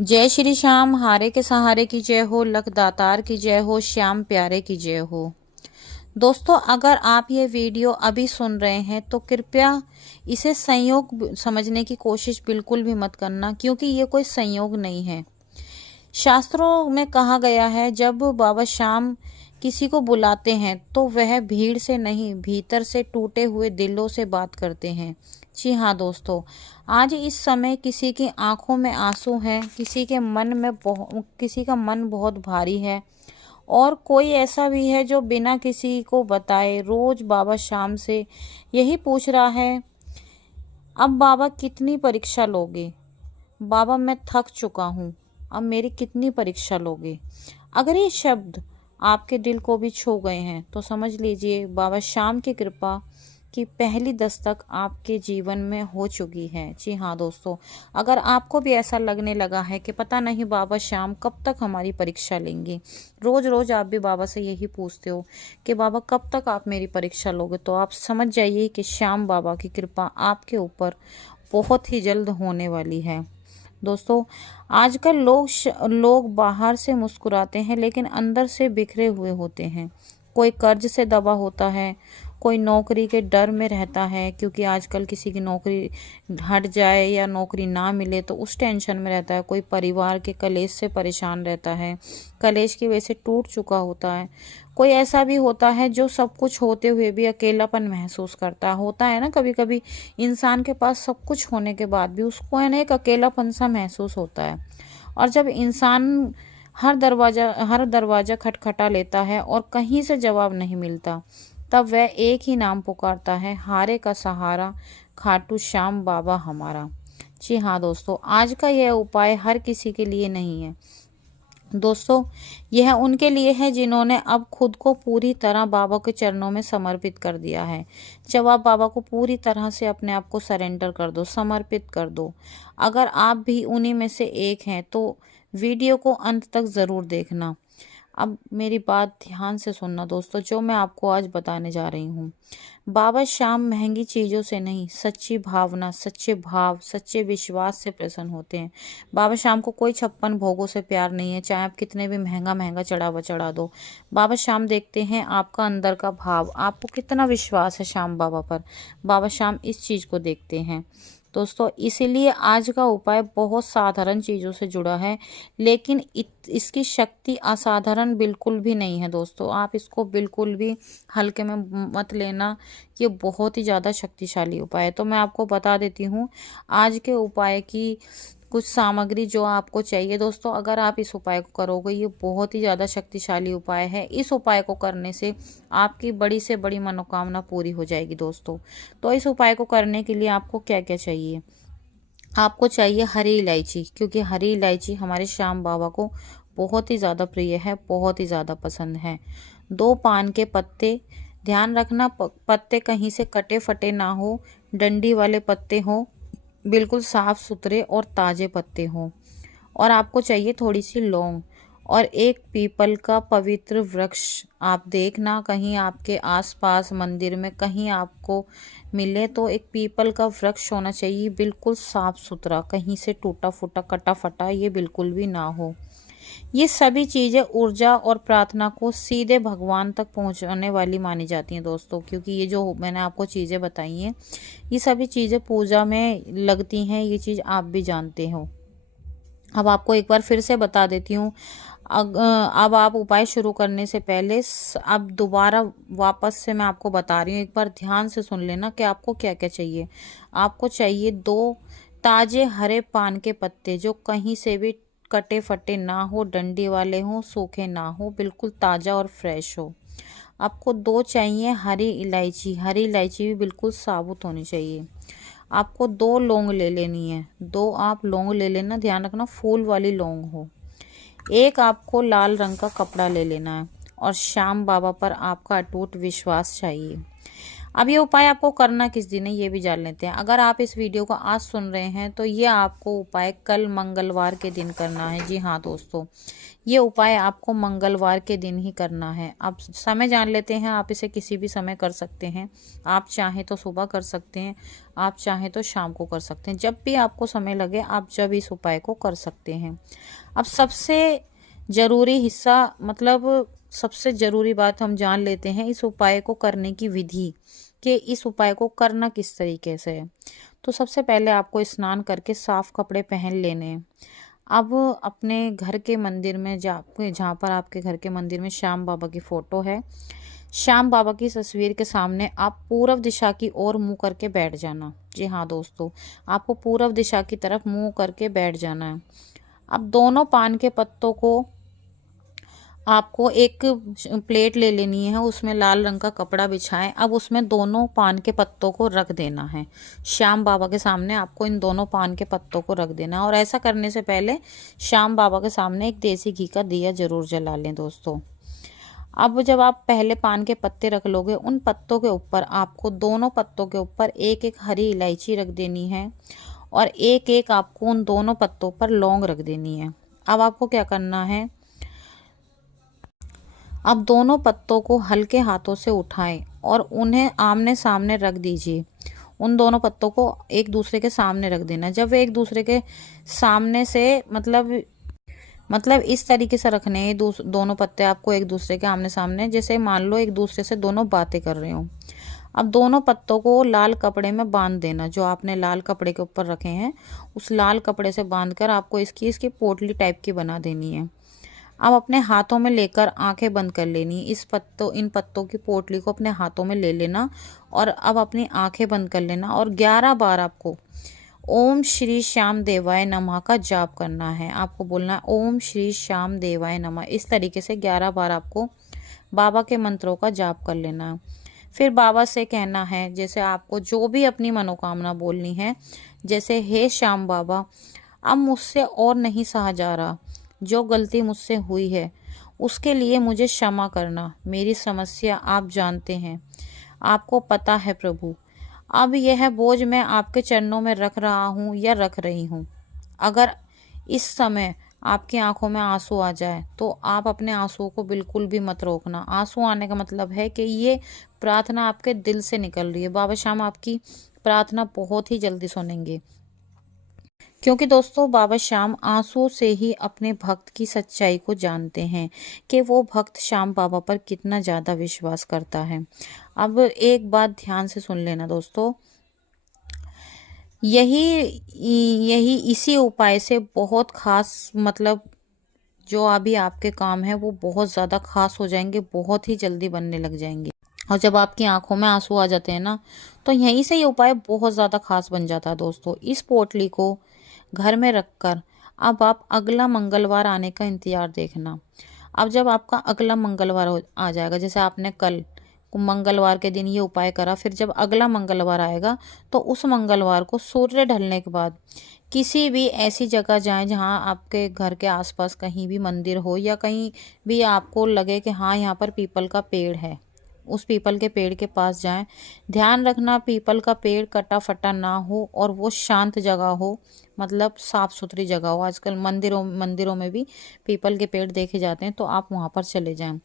जय श्री श्याम, हारे के सहारे की जय हो, लख दातार की जय हो, श्याम प्यारे की जय हो। दोस्तों, अगर आप ये वीडियो अभी सुन रहे हैं तो कृपया इसे संयोग समझने की कोशिश बिल्कुल भी मत करना, क्योंकि ये कोई संयोग नहीं है। शास्त्रों में कहा गया है, जब बाबा श्याम किसी को बुलाते हैं तो वह भीड़ से नहीं, भीतर से टूटे हुए दिलों से बात करते हैं। जी हाँ दोस्तों, आज इस समय किसी की आंखों में आंसू हैं, किसी का मन बहुत भारी है, और कोई ऐसा भी है जो बिना किसी को बताए रोज बाबा श्याम से यही पूछ रहा है, अब बाबा कितनी परीक्षा लोगे? बाबा मैं थक चुका हूँ, अब मेरी कितनी परीक्षा लोगे? अगर ये शब्द आपके दिल को भी छू गए हैं तो समझ लीजिए बाबा श्याम की कृपा की पहली दस्तक आपके जीवन में हो चुकी है। जी हाँ दोस्तों, अगर आपको भी ऐसा लगने लगा है कि पता नहीं बाबा श्याम कब तक हमारी परीक्षा लेंगे, रोज रोज आप भी बाबा से यही पूछते हो कि बाबा कब तक आप मेरी परीक्षा लोगे, तो आप समझ जाइए कि श्याम बाबा की कृपा आपके ऊपर बहुत ही जल्द होने वाली है। दोस्तों, आजकल लोग बाहर से मुस्कुराते हैं लेकिन अंदर से बिखरे हुए होते हैं। कोई कर्ज से दबा होता है, कोई नौकरी के डर में रहता है, क्योंकि आजकल किसी की नौकरी हट जाए या नौकरी ना मिले तो उस टेंशन में रहता है। कोई परिवार के कलेश से परेशान रहता है, कलेश की वजह से टूट चुका होता है। कोई ऐसा भी होता है जो सब कुछ होते हुए भी अकेलापन महसूस करता होता है ना। कभी कभी इंसान के पास सब कुछ होने के बाद भी उसको है ना एक अकेलापन सा महसूस होता है। और जब इंसान हर दरवाजा खटखटा लेता है और कहीं से जवाब नहीं मिलता, तब वह एक ही नाम पुकारता है, हारे का सहारा खाटू श्याम बाबा हमारा। जी हाँ दोस्तों, आज का यह उपाय हर किसी के लिए नहीं है दोस्तों, यह उनके लिए है जिन्होंने अब खुद को पूरी तरह बाबा के चरणों में समर्पित कर दिया है। जब आप बाबा को पूरी तरह से अपने आप को सरेंडर कर दो, समर्पित कर दो, अगर आप भी उन्हीं में से एक हैं तो वीडियो को अंत तक ज़रूर देखना। अब मेरी बात ध्यान से सुनना दोस्तों, जो मैं आपको आज बताने जा रही हूँ। बाबा श्याम महंगी चीज़ों से नहीं, सच्ची भावना, सच्चे भाव, सच्चे विश्वास से प्रसन्न होते हैं। बाबा श्याम को कोई 56 भोगों से प्यार नहीं है, चाहे आप कितने भी महंगा महंगा चढ़ावा चढ़ा दो। बाबा श्याम देखते हैं आपका अंदर का भाव, आपको कितना विश्वास है श्याम बाबा पर। बाबा श्याम इस चीज़ को देखते हैं दोस्तों। इसीलिए आज का उपाय बहुत साधारण चीज़ों से जुड़ा है, लेकिन इसकी शक्ति असाधारण बिल्कुल भी नहीं है दोस्तों। आप इसको बिल्कुल भी हल्के में मत लेना, ये बहुत ही ज़्यादा शक्तिशाली उपाय है। तो मैं आपको बता देती हूँ आज के उपाय की कुछ सामग्री जो आपको चाहिए दोस्तों। अगर आप इस उपाय को करोगे, ये बहुत ही ज़्यादा शक्तिशाली उपाय है। इस उपाय को करने से आपकी बड़ी से बड़ी मनोकामना पूरी हो जाएगी दोस्तों। तो इस उपाय को करने के लिए आपको क्या क्या चाहिए? आपको चाहिए हरी इलायची, क्योंकि हरी इलायची हमारे श्याम बाबा को बहुत ही ज़्यादा प्रिय है, बहुत ही ज़्यादा पसंद है। 2 पान के पत्ते, ध्यान रखना पत्ते कहीं से कटे फटे ना हो, डंडी वाले पत्ते हों, बिल्कुल साफ सुथरे और ताज़े पत्ते हों। और आपको चाहिए थोड़ी सी लौंग और एक पीपल का पवित्र वृक्ष। आप देखना कहीं आपके आसपास मंदिर में कहीं आपको मिले तो एक पीपल का वृक्ष होना चाहिए, बिल्कुल साफ सुथरा, कहीं से टूटा फूटा कटा फटा ये बिल्कुल भी ना हो। ये सभी चीज़ें ऊर्जा और प्रार्थना को सीधे भगवान तक पहुंचाने वाली मानी जाती हैं दोस्तों, क्योंकि ये जो मैंने आपको चीज़ें बताई हैं ये सभी चीज़ें पूजा में लगती हैं, ये चीज़ आप भी जानते हो। अब आपको एक बार फिर से बता देती हूँ। अब आप उपाय शुरू करने से पहले अब दोबारा वापस से मैं आपको बता रही हूँ, एक बार ध्यान से सुन लेना कि आपको क्या क्या चाहिए। आपको चाहिए 2 ताजे हरे पान के पत्ते, जो कहीं से भी कटे फटे ना हो, डंडी वाले हों, सूखे ना हो, बिल्कुल ताज़ा और फ्रेश हो। आपको 2 चाहिए हरी इलायची, हरी इलायची भी बिल्कुल साबुत होनी चाहिए। आपको 2 लौंग ले लेनी है, 2 आप लौंग ले लेना, ध्यान रखना फूल वाली लौंग हो। एक आपको लाल रंग का कपड़ा ले लेना है, और श्याम बाबा पर आपका अटूट विश्वास चाहिए। अब ये उपाय आपको करना किस दिन है ये भी जान लेते हैं। अगर आप इस वीडियो को आज सुन रहे हैं तो ये आपको उपाय कल मंगलवार के दिन करना है। जी हाँ दोस्तों, ये उपाय आपको मंगलवार के दिन ही करना है। आप समय जान लेते हैं, आप इसे किसी भी समय कर सकते हैं। आप चाहें तो सुबह कर सकते हैं, आप चाहें तो शाम को कर सकते हैं, जब भी आपको समय लगे आप जब इस उपाय को कर सकते हैं। अब सबसे ज़रूरी हिस्सा मतलब सबसे ज़रूरी बात हम जान लेते हैं इस उपाय को करने की विधि, कि इस उपाय को करना किस तरीके से है। तो सबसे पहले आपको स्नान करके साफ कपड़े पहन लेने हैं। अब अपने घर के मंदिर में जहाँ पर आपके घर के मंदिर में श्याम बाबा की फ़ोटो है, श्याम बाबा की तस्वीर के सामने आप पूर्व दिशा की ओर मुंह करके बैठ जाना। जी हाँ दोस्तों, आपको पूर्व दिशा की तरफ मुंह करके बैठ जाना है। अब दोनों पान के पत्तों को आपको एक प्लेट ले लेनी है, उसमें लाल रंग का कपड़ा बिछाएं। अब उसमें दोनों पान के पत्तों को रख देना है। श्याम बाबा के सामने आपको इन दोनों पान के पत्तों को रख देना है। और ऐसा करने से पहले श्याम बाबा के सामने एक देसी घी का दिया जरूर जला लें दोस्तों। अब जब आप पहले पान के पत्ते रख लोगे, उन पत्तों के ऊपर आपको दोनों पत्तों के ऊपर एक एक हरी इलायची रख देनी है और एक एक आपको उन दोनों पत्तों पर लौंग रख देनी है। अब आपको क्या करना है, अब दोनों पत्तों को हल्के हाथों से उठाएं और उन्हें आमने सामने रख दीजिए। उन दोनों पत्तों को एक दूसरे के सामने रख देना। जब वे एक दूसरे के सामने से मतलब इस तरीके से रखने हैं दोनों पत्ते आपको एक दूसरे के आमने सामने, जैसे मान लो एक दूसरे से दोनों बातें कर रहे हो। अब दोनों पत्तों को लाल कपड़े में बांध देना। जो आपने लाल कपड़े के ऊपर रखे हैं उस लाल कपड़े से बांधकर आपको इसकी पोटली टाइप की बना देनी है। अब अपने हाथों में लेकर आंखें बंद कर लेनी। इन पत्तों की पोटली को अपने हाथों में ले लेना और अब अपनी आंखें बंद कर लेना और 11 बार आपको ओम श्री श्याम देवाय नमः का जाप करना है। आपको बोलना है ओम श्री श्याम देवाय नमः। इस तरीके से 11 बार आपको बाबा के मंत्रों का जाप कर लेना है। फिर बाबा से कहना है, जैसे आपको जो भी अपनी मनोकामना बोलनी है, जैसे हे श्याम बाबा, अब मुझसे और नहीं सहा जा रहा, जो गलती मुझसे हुई है उसके लिए मुझे क्षमा करना। मेरी समस्या आप जानते हैं, आपको पता है प्रभु। अब यह बोझ मैं आपके चरणों में रख रहा हूँ या रख रही हूँ। अगर इस समय आपकी आंखों में आंसू आ जाए तो आप अपने आंसुओं को बिल्कुल भी मत रोकना। आंसू आने का मतलब है कि ये प्रार्थना आपके दिल से निकल रही है। बाबा श्याम आपकी प्रार्थना बहुत ही जल्दी सुनेंगे, क्योंकि दोस्तों बाबा श्याम आंसू से ही अपने भक्त की सच्चाई को जानते हैं कि वो भक्त श्याम बाबा पर कितना ज़्यादा विश्वास करता है। अब एक बात ध्यान से सुन लेना दोस्तों, यही इसी उपाय से बहुत खास मतलब जो अभी आपके काम है वो बहुत ज़्यादा खास हो जाएंगे, बहुत ही जल्दी बनने लग जाएंगे। और जब आपकी आंखों में आंसू आ जाते हैं ना, तो यहीं से ये उपाय बहुत ज़्यादा खास बन जाता है दोस्तों। इस पोटली को घर में रखकर अब आप अगला मंगलवार आने का इंतजार देखना। अब जब आपका अगला मंगलवार आ जाएगा, जैसे आपने कल मंगलवार के दिन ये उपाय करा, फिर जब अगला मंगलवार आएगा तो उस मंगलवार को सूर्य ढलने के बाद किसी भी ऐसी जगह जाएं जहां आपके घर के आसपास कहीं भी मंदिर हो या कहीं भी आपको लगे कि हाँ यहाँ पर पीपल का पेड़ है, उस पीपल के पेड़ के पास जाएं। ध्यान रखना पीपल का पेड़ कटा फटा ना हो और वो शांत जगह हो, मतलब साफ सुथरी जगह हो। आजकल मंदिरों में भी पीपल के पेड़ देखे जाते हैं, तो आप वहां पर चले जाएं।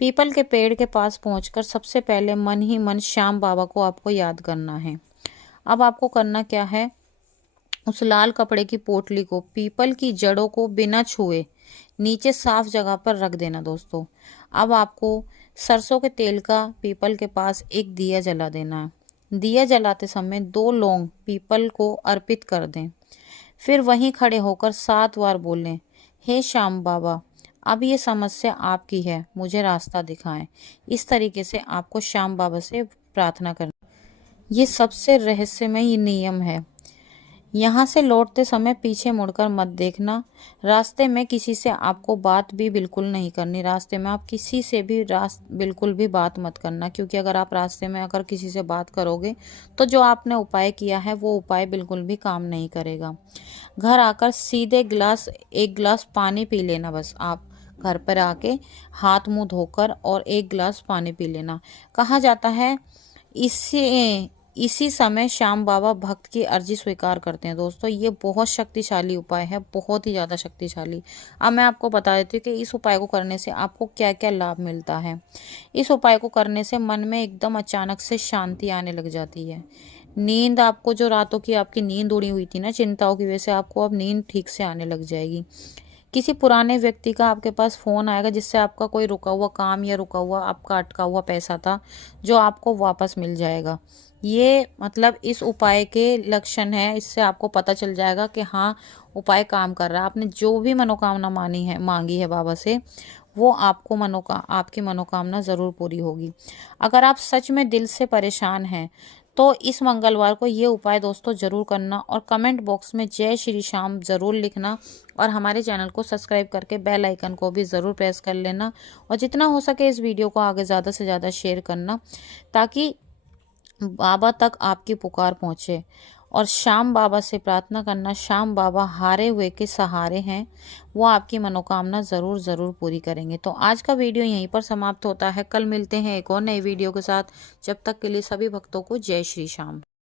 पीपल के पेड़ के पास पहुंचकर सबसे पहले मन ही मन श्याम बाबा को आपको याद करना है। अब आपको करना क्या है, उस लाल कपड़े की पोटली को पीपल की जड़ों को बिना छुए नीचे साफ जगह पर रख देना दोस्तों। अब आपको सरसों के तेल का पीपल के पास एक दिया जला देना है। दिया जलाते समय 2 लौंग पीपल को अर्पित कर दें। फिर वहीं खड़े होकर 7 बार बोलें, हे श्याम बाबा, अब ये समस्या आपकी है, मुझे रास्ता दिखाएं। इस तरीके से आपको श्याम बाबा से प्रार्थना करना। ये सबसे रहस्यमय नियम है। यहाँ से लौटते समय पीछे मुड़कर मत देखना। रास्ते में किसी से आपको बात भी बिल्कुल नहीं करनी। रास्ते में आप किसी से भी बिल्कुल भी बात मत करना, क्योंकि अगर आप रास्ते में अगर किसी से बात करोगे तो जो आपने उपाय किया है वो उपाय बिल्कुल भी काम नहीं करेगा। घर आकर सीधे एक गिलास पानी पी लेना। बस आप घर पर आके हाथ मुंह धोकर और एक गिलास पानी पी लेना। कहा जाता है इसी समय श्याम बाबा भक्त की अर्जी स्वीकार करते हैं। दोस्तों ये बहुत शक्तिशाली उपाय है, बहुत ही ज़्यादा शक्तिशाली। अब मैं आपको बता देती हूँ कि इस उपाय को करने से आपको क्या क्या लाभ मिलता है। इस उपाय को करने से मन में एकदम अचानक से शांति आने लग जाती है। नींद, आपको जो रातों की आपकी नींद उड़ी हुई थी ना चिंताओं की वजह से, आपको अब नींद ठीक से आने लग जाएगी। किसी पुराने व्यक्ति का आपके पास फ़ोन आएगा जिससे आपका कोई रुका हुआ काम या रुका हुआ आपका अटका हुआ पैसा था जो आपको वापस मिल जाएगा। ये मतलब इस उपाय के लक्षण है। इससे आपको पता चल जाएगा कि हाँ उपाय काम कर रहा है। आपने जो भी मनोकामना मांगी है बाबा से, वो आपकी मनोकामना ज़रूर पूरी होगी। अगर आप सच में दिल से परेशान हैं तो इस मंगलवार को ये उपाय दोस्तों ज़रूर करना और कमेंट बॉक्स में जय श्री श्याम ज़रूर लिखना और हमारे चैनल को सब्सक्राइब करके बेल आइकन को भी ज़रूर प्रेस कर लेना और जितना हो सके इस वीडियो को आगे ज़्यादा से ज़्यादा शेयर करना ताकि बाबा तक आपकी पुकार पहुँचे। और श्याम बाबा से प्रार्थना करना, श्याम बाबा हारे हुए के सहारे हैं, वो आपकी मनोकामना ज़रूर ज़रूर पूरी करेंगे। तो आज का वीडियो यहीं पर समाप्त होता है। कल मिलते हैं एक और नई वीडियो के साथ। जब तक के लिए सभी भक्तों को जय श्री श्याम।